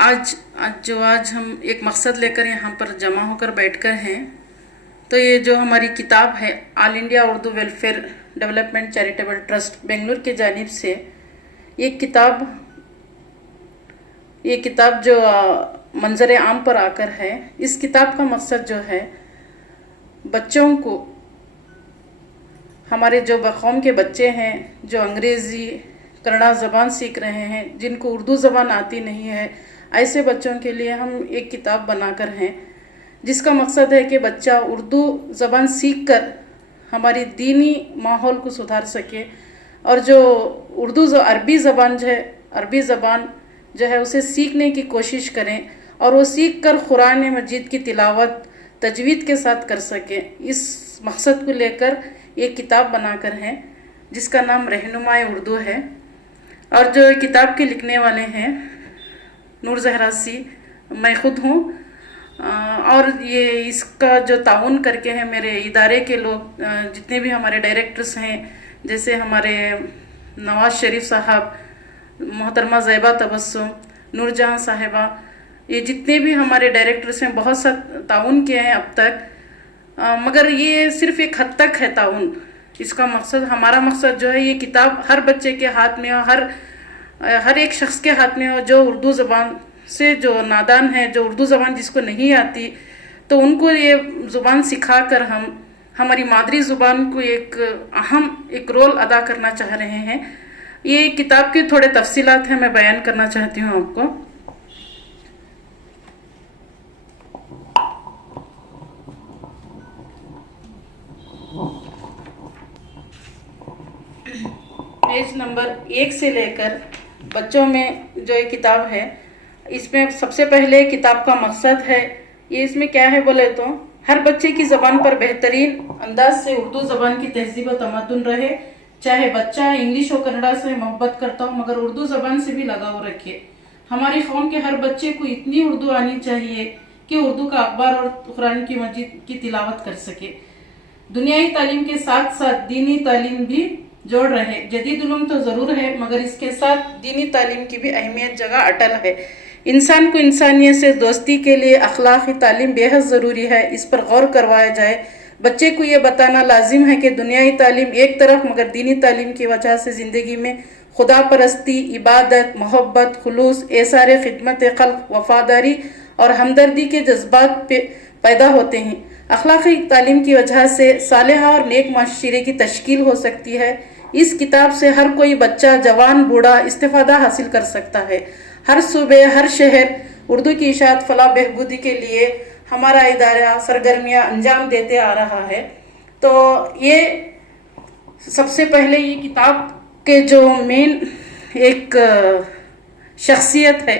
آج ہم ایک مقصد لے کر یہاں پر جمع ہو کر بیٹھ کر ہیں، تو یہ جو ہماری کتاب ہے all India Urdu welfare development charitable trust Bangalore کی جانب سے یہ کتاب جو منظر عام پر آ کر ہے، اس کتاب کا مقصد جو ہے بچوں کو، ہمارے جو قوم کے بچے ہیں جو انگریزی کنڑا زبان سیکھ رہے ہیں، جن کو اردو زبان آتی نہیں ہے، ایسے بچوں کے لیے ہم ایک کتاب بنا کر ہیں جس کا مقصد ہے کہ بچہ اردو زبان سیکھ کر ہماری دینی ماحول کو سدھار سکے، اور جو عربی زبان جو ہے اسے سیکھنے کی کوشش کریں، اور وہ سیکھ کر قرآن مجید کی تلاوت تجوید کے ساتھ کر سکے۔ اس مقصد کو لے کر ایک کتاب بنا کر ہیں جس کا نام رہنمائے اردو ہے، اور جو کتاب کے لکھنے والے ہیں نور زہرا سی، میں خود ہوں، اور یہ اس کا جو تعاون کر کے ہیں میرے ادارے کے لوگ، جتنے بھی ہمارے ڈائریکٹرز ہیں، جیسے ہمارے نواز شریف صاحب، محترمہ زیبہ تبسم، نور جہاں صاحبہ، یہ جتنے بھی ہمارے ڈائریکٹرز ہیں بہت سا تعاون کیے ہیں اب تک، مگر یہ صرف ایک حد تک ہے تعاون۔ اس کا مقصد، ہمارا مقصد جو ہے یہ کتاب ہر بچے کے ہاتھ میں ہو، ہر ایک شخص کے ہاتھ میں ہو جو اردو زبان سے جو نادان ہے، جو اردو زبان جس کو نہیں آتی، تو ان کو یہ زبان سکھا کر ہم ہماری مادری زبان کو ایک اہم رول ادا کرنا چاہ رہے ہیں۔ یہ کتاب کے تھوڑے تفصیلات ہیں، میں بیان کرنا چاہتی ہوں آپ کو۔ پیج نمبر 1 سے لے کر بچوں میں جو یہ کتاب ہے، اس میں سب سے پہلے کتاب کا مقصد ہے، یہ اس میں کیا ہے بولے تو ہر بچے کی زبان پر بہترین انداز سے اردو زبان کی تہذیب و تمدن رہے، چاہے بچہ انگلش و کنڑا سے محبت کرتا ہو مگر اردو زبان سے بھی لگاؤ رکھے۔ ہماری قوم کے ہر بچے کو اتنی اردو آنی چاہیے کہ اردو کا اخبار اور قرآن کی مجید کی تلاوت کر سکے۔ دنیائی تعلیم کے ساتھ ساتھ دینی تعلیم بھی جوڑ رہے۔ جدید علوم تو ضرور ہے مگر اس کے ساتھ دینی تعلیم کی بھی اہمیت جگہ اٹل ہے۔ انسان کو انسانیت سے دوستی کے لیے اخلاقی تعلیم بے حد ضروری ہے، اس پر غور کروایا جائے۔ بچے کو یہ بتانا لازم ہے کہ دنیائی تعلیم ایک طرف مگر دینی تعلیم کی وجہ سے زندگی میں خدا پرستی، عبادت، محبت، خلوص، ایثار خدمت خلق، وفاداری اور ہمدردی کے جذبات پیدا ہوتے ہیں۔ اخلاقی تعلیم کی وجہ سے صالحہ اور نیک معاشرے کی تشکیل ہو سکتی ہے۔ اس کتاب سے ہر کوئی بچہ، جوان، بوڑھا استفادہ حاصل کر سکتا ہے۔ ہر صوبے، ہر شہر اردو کی اشاعت فلاح بہبودی کے لیے ہمارا ادارہ سرگرمیاں انجام دیتے آ رہا ہے۔ تو یہ سب سے پہلے یہ کتاب کے جو مین ایک شخصیت ہے،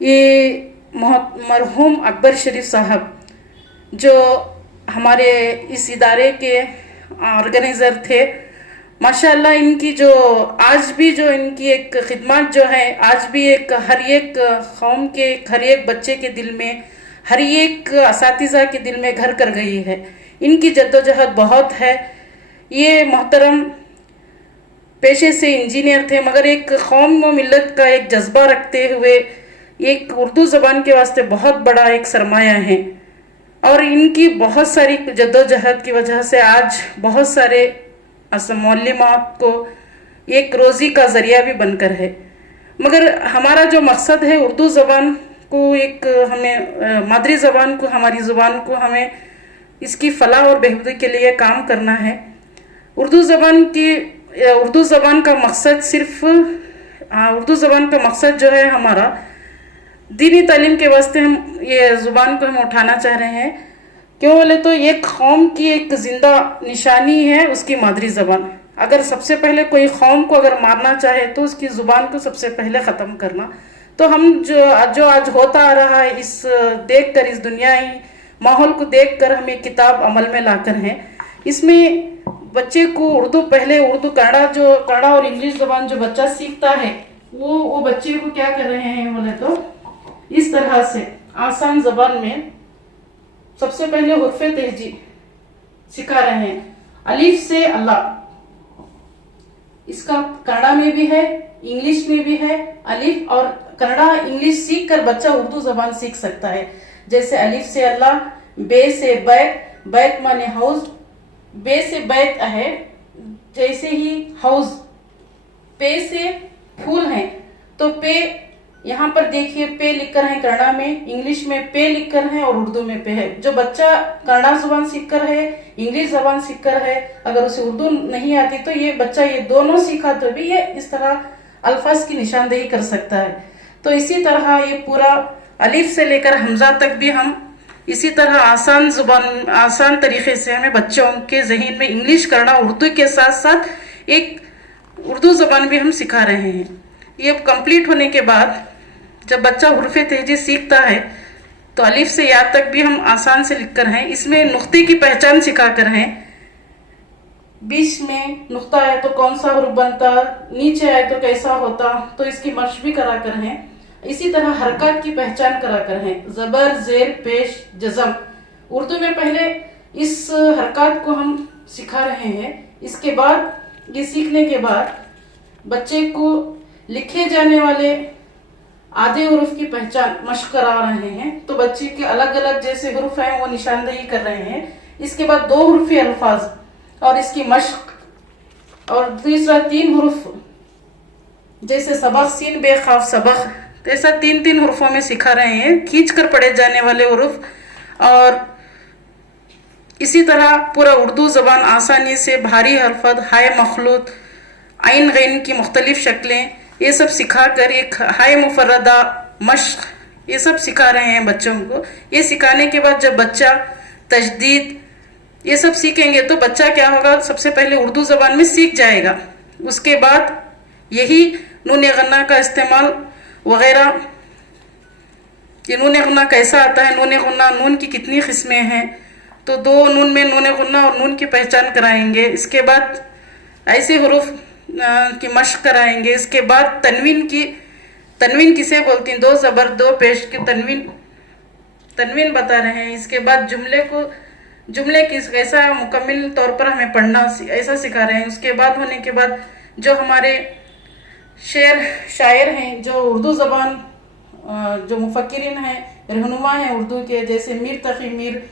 یہ مرحوم اکبر شریف صاحب، جو ہمارے اس ادارے کے آرگنائزر تھے۔ ماشاءاللہ ان کی جو آج بھی جو ان کی ایک خدمات جو ہے، آج بھی ہر ایک قوم کے، ہر ایک بچے کے دل میں، ہر ایک اساتذہ کے دل میں گھر کر گئی ہے۔ ان کی جدوجہد بہت ہے۔ یہ محترم پیشے سے انجینئر تھے مگر ایک قوم و ملت کا ایک جذبہ رکھتے ہوئے ایک اردو زبان کے واسطے بہت بڑا ایک سرمایہ ہے، اور ان کی بہت ساری جدوجہد کی وجہ سے آج بہت سارے معلمات کو ایک روزی کا ذریعہ بھی بن کر ہے۔ مگر ہمارا جو مقصد ہے اردو زبان کو ہمیں مادری زبان کو، ہماری زبان کو ہمیں اس کی فلاح اور بہبودی کے لیے کام کرنا ہے۔ اردو زبان کا مقصد جو ہے ہمارا دینی تعلیم کے واسطے ہم یہ زبان کو ہم اٹھانا چاہ رہے ہیں۔ کیوں بولے تو ایک قوم کی ایک زندہ نشانی ہے اس کی مادری زبان۔ اگر سب سے پہلے کوئی قوم کو اگر مارنا چاہے تو اس کی زبان کو سب سے پہلے ختم کرنا۔ تو ہم جو آج ہوتا آ رہا ہے، دیکھ کر، اس دنیائی ماحول کو دیکھ کر ہم ایک کتاب عمل میں لا کر ہیں۔ اس میں بچے کو اردو کنڑا اور انگلش زبان جو بچہ سیکھتا ہے، وہ بچے کو کیا کر رہے ہیں بولے تو اس طرح سے آسان زبان میں سب سے پہلے حرف تہجی سکھا رہے ہیں۔ الف سے اللہ، اس کا کنڑا میں بھی ہے، इंग्लिश में भी है अलिफ, और कन्नड़ा इंग्लिश सीख कर बच्चा उर्दू जबान सीख सकता है। जैसे अलिफ से अल्लाह, बे से बैत, बैत माने हाउस, बे से बैत है, जैसे ही हाउस, पे से फूल है, तो पे यहाँ पर देखिए पे लिखकर है कन्नड़ा में, इंग्लिश में पे लिखकर है और उर्दू में पे है। जो बच्चा कन्नड़ा जुबान सीख कर है, इंग्लिश जबान सीख कर है, अगर उसे उर्दू नहीं आती तो ये बच्चा ये दोनों सीखा तो भी ये इस तरह अल्फाज की निशानदेही कर सकता है। तो इसी तरह ये पूरा अलिफ से लेकर हमजा तक भी हम इसी तरह आसान जुबान, आसान तरीके से हमें बच्चों के जहन में इंग्लिश, कन्नड़ा, उर्दू के साथ साथ एक उर्दू जबान भी हम सिखा रहे हैं। ये कंप्लीट होने के बाद जब बच्चा हुर्फ़े तेजी सीखता है तो अलिफ से या तक भी हम आसान से लिख कर हैं। इसमें नुक्ते की पहचान सिखा कर हैं, बीच में नुक्ता है तो कौन सा हुर्फ बनता, नीचे आए तो कैसा होता, तो इसकी मश्क भी करा कर हैं। इसी तरह हरकत की पहचान करा कर हैं, जबर, जेर, पेश, जज़म। उर्दू में पहले इस हरकत को हम सिखा रहे हैं। इसके बाद ये सीखने के बाद बच्चे को लिखे जाने वाले आधे हुरूफ की पहचान मश्क करा रहे हैं। तो बच्चे के अलग अलग जैसे हुरूफ हैं वो निशानदेही कर रहे हैं। इसके बाद 2 हुरूफी अल्फाज और इसकी मश्क, और तीसरा 3 हुरूफ जैसे सबक, सीन बे खाफ सबक, तो ऐसा 3-3 हुरूफों में सिखा रहे हैं, खींच कर पढ़े जाने वाले हुरूफ। और इसी तरह पूरा उर्दू जबान आसानी से भारी हरफत, हाय मखलूत, आइन गैन की मुख्तलिफ शक्लें, ये सब सिखा कर एक हाय मुफर्रदा, मश्क, ये सब सिखा रहे हैं बच्चों को। ये सिखाने के बाद जब बच्चा तजदीद ये सब सीखेंगे तो बच्चा क्या होगा, सबसे पहले उर्दू ज़बान में सीख जाएगा। उसके बाद यही नून गन्ना का इस्तेमाल वगैरह, ये नून गन्ना कैसा आता है, नून गन्ना, नून की कितनी किस्में हैं, तो 2 नून में नून गन्ना और नून की पहचान कराएंगे। इसके बाद ऐसे हुरूफ की मश्क कराएंगे। इसके बाद तनवीन किसे बोलती हैं, 2 ज़बर 2 पेश की तनवीन बता रहे हैं। इसके बाद जुमले की कैसा मुकम्मल तौर पर हमें पढ़ना ऐसा सिखा रहे हैं। उसके बाद होने के बाद जो हमारे शायर हैं, जो उर्दू ज़बान जो मुफक्किरीन हैं, रहनुमा हैं उर्दू के, जैसे मीर तक़ी मीर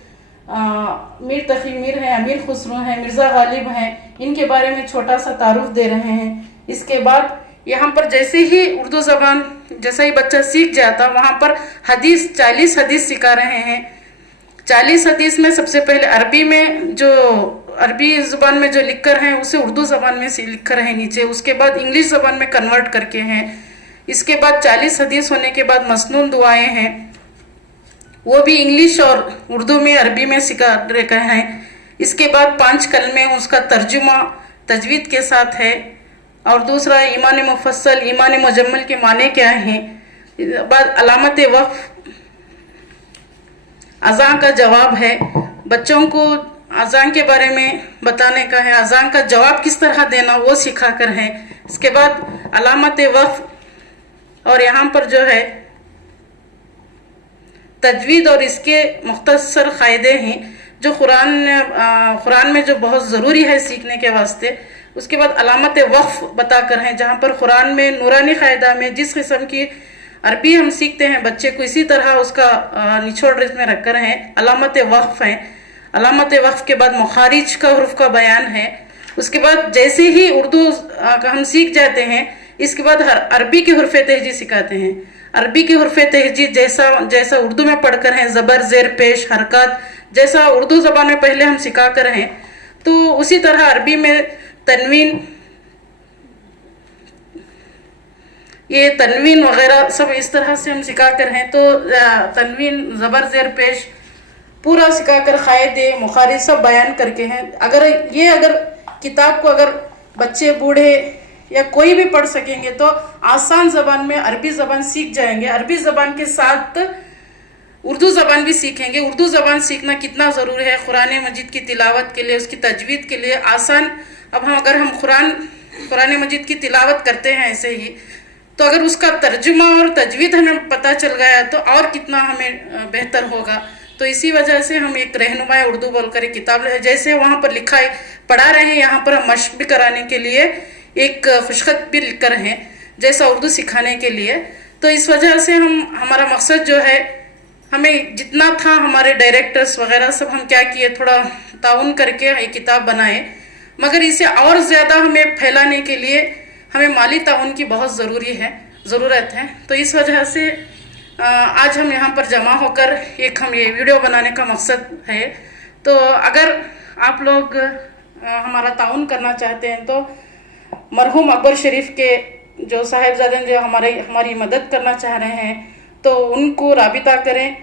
हैं, अमीर खुसरो हैं, मिर्ज़ा गालिब हैं, इनके बारे में छोटा सा तारुफ दे रहे हैं। इसके बाद यहाँ पर जैसे ही उर्दू ज़बान जैसा ही बच्चा सीख जाता, वहाँ पर हदीस 40 हदीस सिखा रहे हैं। 40 हदीस में सबसे पहले अरबी में जो अरबी ज़बान में जो लिख कर हैं उसे उर्दू ज़बान में लिख कर हैं नीचे, उसके बाद इंग्लिश ज़बान में कन्वर्ट करके हैं। इसके बाद 40 हदीस होने के बाद मसनून दुआएं हैं, वो भी इंग्लिश और उर्दू में अरबी में सिखा रहे हैं। इसके बाद 5 कलमे, उसका तर्जुमा तजवीद के साथ है। और दूसरा ईमान मुफस्सल, ईमान मुजम्मल के माने क्या हैं। बाद अलामत वक्फ, अज़ान का जवाब है, बच्चों को अज़ान के बारे में बताने का है, अज़ान का जवाब किस तरह देना वो सिखा कर है। इसके बाद अलामत वक्फ, और यहाँ पर जो है तजवीद और इसके मुख्तसर क़ायदे हैं जो कुरान में जो बहुत ज़रूरी है सीखने के वास्ते। उसके बाद अलामत वक्फ बताकर हैं, जहाँ पर कुरान में नूरानी क़ायदा में जिस किस्म की अरबी हम सीखते हैं बच्चे को, इसी तरह उसका निचोड़ इसमें रख कर हैं, अलामत वक्फ हैं। अलामत वक्फ के बाद मुखारिज का हुरूफ का बयान है। उसके बाद जैसे ही उर्दू हम सीख जाते हैं, इसके बाद अरबी के हुरूफ तहजी सिखाते हैं। अरबी के हुरूफ तहजी जैसा उर्दू में पढ़कर हैं, ज़बर, ज़ेर, पेश, हरकत, जैसा उर्दू ज़बान में पहले हम सिखा कर हैं, तो उसी तरह अरबी में तनवीन वगैरह सब इस तरह से हम सिखा कर हैं। तो तनवीन, ज़बर, ज़ेर, पेश पूरा सिखा कर क़ायदे मुखारिज सब बयान करके हैं। अगर किताब को अगर बच्चे बूढ़े या कोई भी पढ़ सकेंगे तो आसान ज़बान में अरबी ज़बान सीख जाएंगे। अरबी ज़बान के साथ उर्दू ज़बान भी सीखेंगे। उर्दू ज़बान सीखना कितना ज़रूरी है कुरान मजीद की तिलावत के लिए, उसकी तजवीद के लिए आसान। अब अगर हम कुरान मजीद की तिलावत करते हैं ऐसे ही, तो अगर उसका तर्जुमा और तजवीद हमें पता चल गया तो और कितना हमें बेहतर होगा। तो इसी वजह से हम एक रहनुमा उर्दू बोलकर एक किताब जैसे वहाँ पर लिखा है पढ़ा रहे हैं, यहाँ पर हम मश्क भी कराने के लिए एक खुशखत भी लिख कर हैं, जैसा उर्दू सिखाने के लिए। तो इस वजह से हमारा मकसद जो है, हमें जितना था हमारे डायरेक्टर्स वगैरह सब हम क्या किए, थोड़ा ताउन करके ये किताब बनाए, मगर इसे और ज़्यादा हमें फैलाने के लिए हमें माली ताउन की बहुत ज़रूरत है। तो इस वजह से आज हम यहाँ पर जमा होकर हम ये वीडियो बनाने का मकसद है। तो अगर आप लोग हमारा ताउन करना चाहते हैं तो मरहूम अकबर शरीफ के जो साहिबजादे जो हमारी मदद करना चाह रहे हैं तो उनको राबिता करें।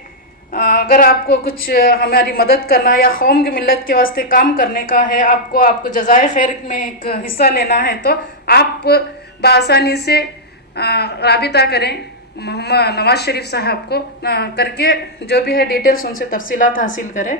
अगर आपको कुछ हमारी मदद करना या कौम की मिलत के वास्ते काम करने का है, आपको जज़ाए खैर में एक हिस्सा लेना है, तो आप बआसानी से राबिता करें मोहम्मद नवाज शरीफ साहब को करके, जो भी है डिटेल्स उनसे तफसीलात हासिल करें।